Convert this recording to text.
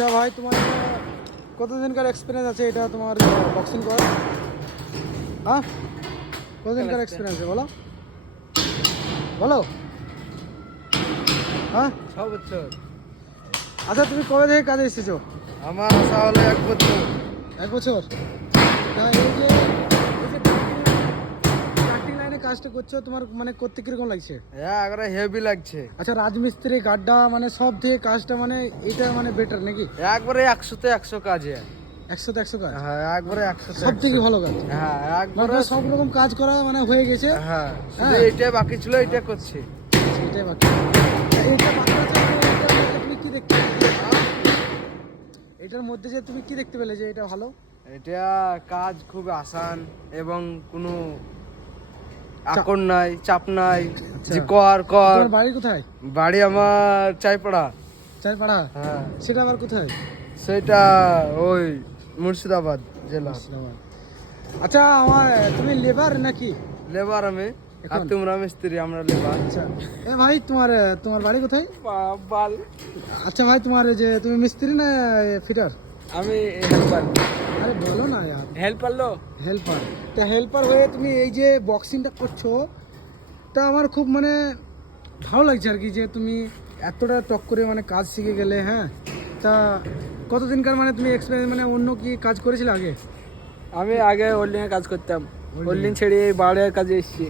আচ্ছা ভাই, তোমার কতদিনকার এক্সপিরিয়েন্স আছে এটা তোমার বক্সিং করার? হ্যাঁ, কতদিনকার এক্সপিরিয়েন্স আছে বলো বলো। হ্যাঁ, 6 বছর। আচ্ছা তুমি কবে থেকে কাজে এসেছো? আমার আশা হলো 1 বছর। 1 বছর। তা এই যে কাটিং লাইনে কাজটা করছো, তোমার মানে করতে কিরকম লাগছে? হ্যাঁ, একবারে হেভি লাগছে। আচ্ছা, রাজমিস্ত্রি গাড্ডা মানে সব থেকে কাজটা মানে এটা মানে বেটার নাকি? একবারে 100-তে 100 কাজে। 100তে 100 কাজ, হ্যাঁ, একবারে 100-তে সব থেকে 100। ভালো কাজ। হ্যাঁ, একবারে মানে সব রকম কাজ করা মানে হয়ে গেছে। হ্যাঁ, শুধু হ্যাঁ। এইটা বাকি ছিল, এইটা করছি। এটাই বাকি। এইটা বাকি আছে, এটা তুমি কি দেখতে পেলে? এটার মধ্যে যে তুমি কি দেখতে পেলে যে এটা ভালো? এটা কাজ খুব আসান এবং কোনো আকর নাই, চাপ নাই, আচ্ছা। যে কর কর। তোমার বাড়ি কোথায়? বাড়ি আমার চাইপাড়া। চারপাড়া? হ্যাঁ, সেটা আবার কোথায়? সেটা ওই মুর্শিদাবাদ জেলা। মুর্শিদাবাদ। আচ্ছা, আমার তুমি লেবার নাকি? লেবার আমি, আর এখন? তোমরা মিস্ত্রি, আমরা লেবার। আচ্ছা, এ ভাই তোমার তোমার বাড়ি কোথায়? বাল, আচ্ছা ভাই, তোমার যে তুমি মিস্ত্রি না ফিটার? আমি হেল্পার। আরে বলো না यार। হেল্পার লো। হেল্পার। তা হেল্পার হয়ে তুমি এই যে বক্সিংটা করছো, তা আমার খুব মানে ভালো লাগছে আর কি, যে তুমি এতটা টক করে মানে কাজ শিখে গেলে। হ্যাঁ, তা কতদিনকার মানে তুমি এক্সপিরিয়েন্স, মানে অন্য কি কাজ করেছিলে আগে? আমি আগে ওয়েল্ডিং এ কাজ করতাম, Welding? ওয়েল্ডিং ছেড়ে এই বাড়ির কাজে এসেছি।